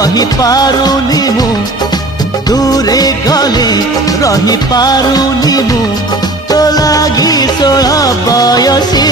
रही पारुनी मु दूरे गले रही पारुनी मु तो लागी 16 बयसी